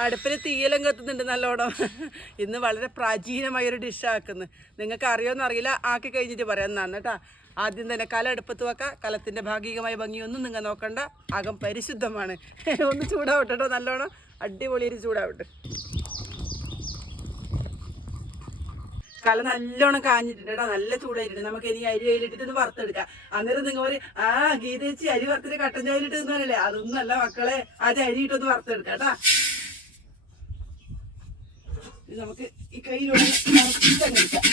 അടുപ്പിൽ തീയെല്ലാം കത്തുന്നുണ്ട് നല്ലോണം. ഇന്ന് വളരെ പ്രാചീനമായൊരു ഡിഷാക്കുന്നു. നിങ്ങൾക്ക് അറിയുമെന്ന് അറിയില്ല, ആക്കി കഴിഞ്ഞിട്ട് പറയാം എന്നാണ് കേട്ടോ. ആദ്യം തന്നെ കല അടുപ്പത്ത് വെക്കാം. കലത്തിൻ്റെ ഭാഗികമായ ഭംഗിയൊന്നും നിങ്ങൾ നോക്കണ്ട, അകം പരിശുദ്ധമാണ്. ഒന്ന് ചൂടാവട്ടെ കേട്ടോ, നല്ലോണം അടിപൊളിയൊരു ചൂടാവട്ടെ. കല നല്ലോണം കാഞ്ഞിട്ടുണ്ട് കേട്ടോ, നല്ല ചൂടായിട്ടുണ്ട്. നമുക്ക് ഇനി അരി കയ്യിലിട്ടിട്ട് വറുത്തെടുക്കാം. അന്നേരം നിങ്ങൾ ഒരു ഗീതേച്ചി അരി വറുത്തിട്ട് കട്ടൻ ചായയിലിട്ട് തിന്നാനല്ലേ, അതൊന്നും അല്ല മക്കളെ. അത് അരി ഇട്ടൊന്ന് വറുത്തെടുക്കാം കേട്ടാ. നമുക്ക് ഈ കയ്യിലൂടെ എടുക്കാം.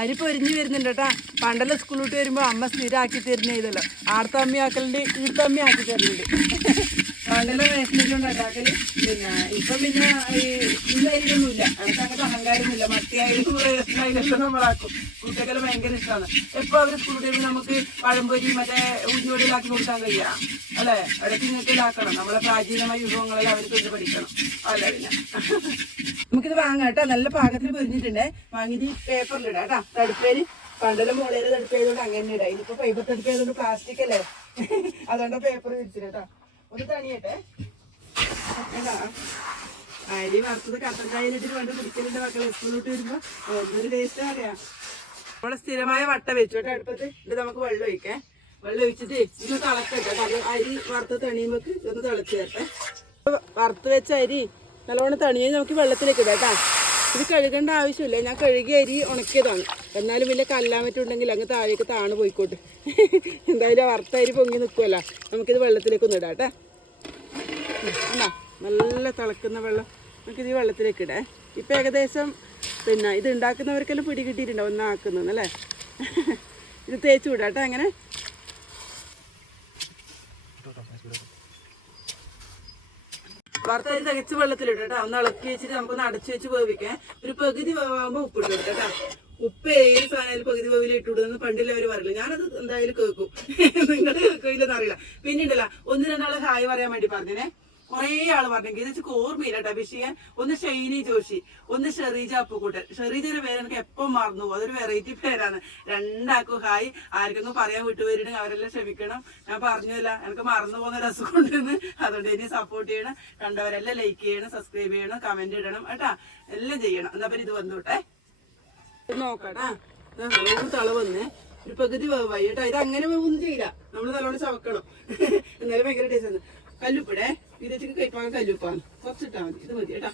അരി പൊരിഞ്ഞ് വരുന്നുണ്ട് കേട്ടാ. പണ്ടെല്ലാം സ്കൂളിലോട്ട് വരുമ്പോൾ അമ്മ സ്ഥിരമാക്കി തരുന്ന ഇതല്ലോ, ആർത്തമ്മി ആക്കലുണ്ട്, ഈർത്തമ്മി ആക്കി തരുന്നുണ്ട്. പണ്ടെല്ലാം റേഷനൊക്കെ ഉണ്ടാക്കല്. പിന്നെ ഇപ്പം പിന്നെ ഈ അരിയൊന്നുമില്ല, നമുക്ക് അങ്ങനത്തെ അഹങ്കാരമൊന്നുമില്ല. മത്തിയായാലും റേഷനായാലും നമ്മളാക്കും. കുട്ടികൾക്കെല്ലാം ഭയങ്കര ഇഷ്ടമാണ്. എപ്പോൾ അവർ സ്കൂളിൽ വരുമ്പോൾ നമുക്ക് പഴംപൊരി മറ്റേ ഉഴുന്നുവടയിലാക്കി കൊടുക്കാൻ കഴിയുക അല്ലേ? ഇടയ്ക്ക് ഇങ്ങനത്തേലാക്കണം. നമ്മളെ പ്രാചീനമായ വിഭവങ്ങളെല്ലാം അവർ തൊട്ട് പഠിക്കണം അല്ല. പിന്നെ നമുക്കിത് വാങ്ങാം കേട്ടോ. നല്ല പാകത്തിന് പൊരിഞ്ഞിട്ടുണ്ട്. വാങ്ങിയിട്ട് പേപ്പറിലിടാം കേട്ടോ. തടുപ്പേര് പണ്ടെല്ലാം മോളേര് തടുപ്പേതുകൊണ്ട് അങ്ങനെ ഇടാം. ഇതിപ്പോ പേപ്പർ തടുപ്പേതുകൊണ്ട് പ്ലാസ്റ്റിക് അല്ലേ, അതുകൊണ്ട് പേപ്പർ വിരിച്ചിട്ട് കേട്ടോ. ഒന്ന് തണിയട്ടെ. അരി വറുത്തത് കട്ടൻ ചായയിലിട്ട് വേണ്ട കുടിക്കലിന്റെ മക്കളെ സ്കൂളിലോട്ട് വരുമ്പോ എന്തൊരു ടേസ്റ്റ് അറിയാം. നമ്മളെ സ്ഥിരമായ വട്ട വെച്ചു കേട്ടോ അടുപ്പത്ത്. ഇത് നമുക്ക് വെള്ളം ഒഴിക്കേ. വെള്ളം ഒഴിച്ചിട്ട് ഇന്ന് തിളക്കട്ടെ. അരി വറുത്ത് തണിയുമ്പോ ഇതൊന്ന് തിളച്ച് ചേർത്തെ. വറുത്ത് വെച്ച അരി നല്ലോണം തണിയാൽ നമുക്ക് വെള്ളത്തിലേക്ക് ഇടാം കേട്ടോ. ഇത് കഴുകേണ്ട ആവശ്യമില്ല, ഞാൻ കഴുകിയ അരി ഉണക്കിയതാണ്. എന്നാലും വലിയ കല്ലാമറ്റുണ്ടെങ്കിൽ അങ്ങ് താഴേക്ക് താണ് പോയിക്കോട്ടെ. എന്തായാലും വറുത്ത അരി പൊങ്ങി നിൽക്കുമല്ലോ, നമുക്കിത് വെള്ളത്തിലേക്കൊന്നും ഇടാം കേട്ടോ. എന്നാ നല്ല തിളക്കുന്ന വെള്ളം നമുക്കിത് ഈ വെള്ളത്തിലേക്ക് ഇടേ. ഇപ്പം ഏകദേശം പിന്നെ ഇത് ഉണ്ടാക്കുന്നവർക്കെല്ലാം പിടി കിട്ടിയിട്ടുണ്ടാവും ഒന്നാക്കുന്നല്ലേ. ഇത് തേച്ച് വിടാം കേട്ടോ. അങ്ങനെ വറുത്തരി തികച്ച് വെള്ളത്തിലിട്ട് കേട്ടോ. ഒന്ന് ഇളക്കി വെച്ചിട്ട് നമുക്കൊന്ന് അടച്ചു വെച്ച് വേവിക്കാം. ഒരു പകുതി വേവാകുമ്പോൾ ഉപ്പിട്ട് കൊടുക്കാം കേട്ടോ. ഉപ്പ് ഏത് സാധനം പകുതി വേവിൽ ഇട്ടുവിടുന്നു പണ്ടില്ല അവർ പറയില്ല. ഞാനത് എന്തായാലും കേൾക്കും, നിങ്ങൾ കേൾക്കില്ലെന്ന് അറിയില്ല. പിന്നെ ഉണ്ടല്ലോ ഒന്ന് രണ്ടാള് ഹായ് പറയാൻ വേണ്ടി പറഞ്ഞേ. കുറേ ആള് പറഞ്ഞെങ്കിൽ ഇത് വെച്ച് ഓർമ്മയില്ല കേട്ടോ. വിഷയം ഒന്ന് ഷൈനി ജോഷി, ഒന്ന് ഷെറീജ അപ്പുകൂട്ടൻ. ഷെറീജയുടെ പേര് എനിക്ക് എപ്പം മറന്നു പോകും, അതൊരു വെറൈറ്റി പേരാണ്. രണ്ടാക്കും ഹായ്. ആർക്കൊന്നും പറയാൻ വിട്ടുവരുന്നുണ്ടെങ്കിൽ അവരെല്ലാം ക്ഷമിക്കണം. ഞാൻ പറഞ്ഞല്ല, എനിക്ക് മറന്നു പോകുന്ന ഒരു അസുഖം ഉണ്ടെന്ന്. അതുകൊണ്ട് ഇനി സപ്പോർട്ട് ചെയ്യണം. കണ്ടവരെല്ലാം ലൈക്ക് ചെയ്യണം, സബ്സ്ക്രൈബ് ചെയ്യണം, കമന്റ് ഇടണം കേട്ടാ. എല്ലാം ചെയ്യണം. എന്നാ പിന്നെ ഇത് വന്നോട്ടെ നോക്കട്ടാ. തള വന്നേ, ഒരു പകുതി വേവായി കേട്ടോ. ഇത് അങ്ങനെ വേവൊന്നും ചെയ്യില്ല, നമ്മൾ നല്ലോണം ചവക്കണം. എന്നാലും ഭയങ്കര ടേസ്റ്റ്. കല്ലുപ്പിടേ, ഇതിലേക്ക് കൈപ്പാൻ കല്ലുപ്പാണ് കുറച്ചിട്ടാ മതി. ഇത് മതി കേട്ടാ.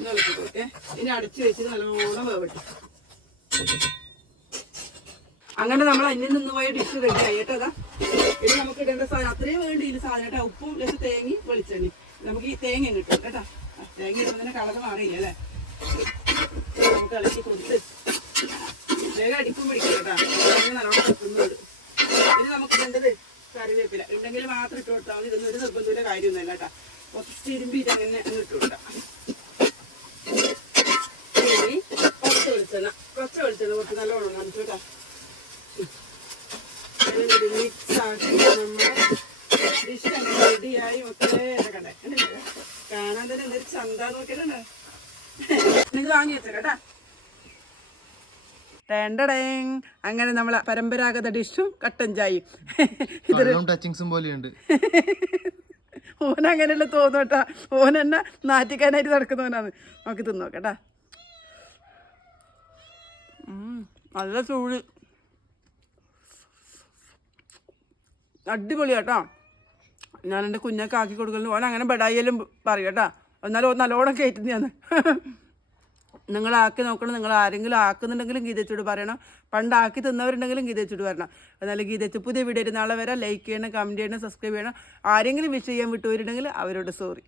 ഇളക്കിക്കോട്ടെ. ഇനി അടച്ചു വെച്ച് നല്ലോണം വേവട്ടെ. അങ്ങനെ നമ്മൾ അന്യം നിന്ന് പോയ ഡിഷ് റെഡി ആയി കേട്ടോ. അതാ ഇനി നമുക്ക് ഇടേണ്ട സാധനം അത്രയും വേണ്ടിയില്ല സാധനം കേട്ടോ. ഉപ്പും ലേശം തേങ്ങി വെളിച്ചെണ്ണി. നമുക്ക് ഈ തേങ്ങ കിട്ടും കേട്ടോ. തേങ്ങ ഇടുന്നതിന് കളർ മാറിയില്ല അല്ലേ. നമുക്ക് ഇളക്കി കൊടുത്ത് വേഗം അടിക്കും പിടിക്കും കേട്ടോ. നല്ലോണം തട്ടുന്നുണ്ട്. ഇനി നമുക്ക് വേണ്ടത് കറിവേപ്പില ഉണ്ടെങ്കിൽ മാത്രം ഇട്ട് കൊടുത്താൽ മതി. ഇതൊന്നും ഒരു നിർബന്ധമില്ല, കാര്യമൊന്നുമല്ല കേട്ടോ. കുറച്ച് ഇരുമ്പി ഇതങ്ങനെ ഇട്ട് കൊടുക്കാം. ഇനി പച്ച വെളിച്ചെണ്ണ കുറച്ച് നല്ലോണം നനച്ചു കേട്ടോ. മിക്സ് ആക്കി നമ്മുടെ ഡിഷ് റെഡിയായി. മക്കളെ കണ്ടേ, കാണാൻ തന്നെ എന്തൊരു ചന്ത നോക്കിയിട്ടുണ്ടോ. ഇത് വാങ്ങി വെച്ചോ കേട്ടാ. അങ്ങനെ നമ്മളെ പരമ്പരാഗത ഡിഷും കട്ടൻ ചായയും. ഓനങ്ങനെയല്ല തോന്നോട്ടാ. ഓൻ എന്നെ നാറ്റിക്കാനായിട്ട് നടക്കുന്നവനാണ്. നമുക്ക് തിന്നോക്കട്ടാ. നല്ല ചൂട്, അടിപൊളിയാട്ടോ. ഞാൻ എൻ്റെ കുഞ്ഞൊക്കെ ആക്കി കൊടുക്കുന്നു. ഓൻ അങ്ങനെ ബെഡായിലും പറയും കേട്ടോ. എന്നാലും നല്ലോണം കയറ്റുന്നതാണ്. നിങ്ങൾ ആക്കി നോക്കണം. നിങ്ങൾ ആരെങ്കിലും ആക്കുന്നുണ്ടെങ്കിലും ഗീതച്ചോട് പറയണം. പണ്ടാക്കി തിന്നവരുണ്ടെങ്കിലും ഗീതച്ചോട് പറയണം. എന്നാലും ഗീതച്ച് പുതിയ വീഡിയോ നാളെ വരാം. ലൈക്ക് ചെയ്യണം, കമൻറ്റ് ചെയ്യണം, സബ്സ്ക്രൈബ് ചെയ്യണം. ആരെങ്കിലും വിഷ് ചെയ്യാൻ വിട്ടുവരുന്നുണ്ടെങ്കിൽ അവരോട് സോറി.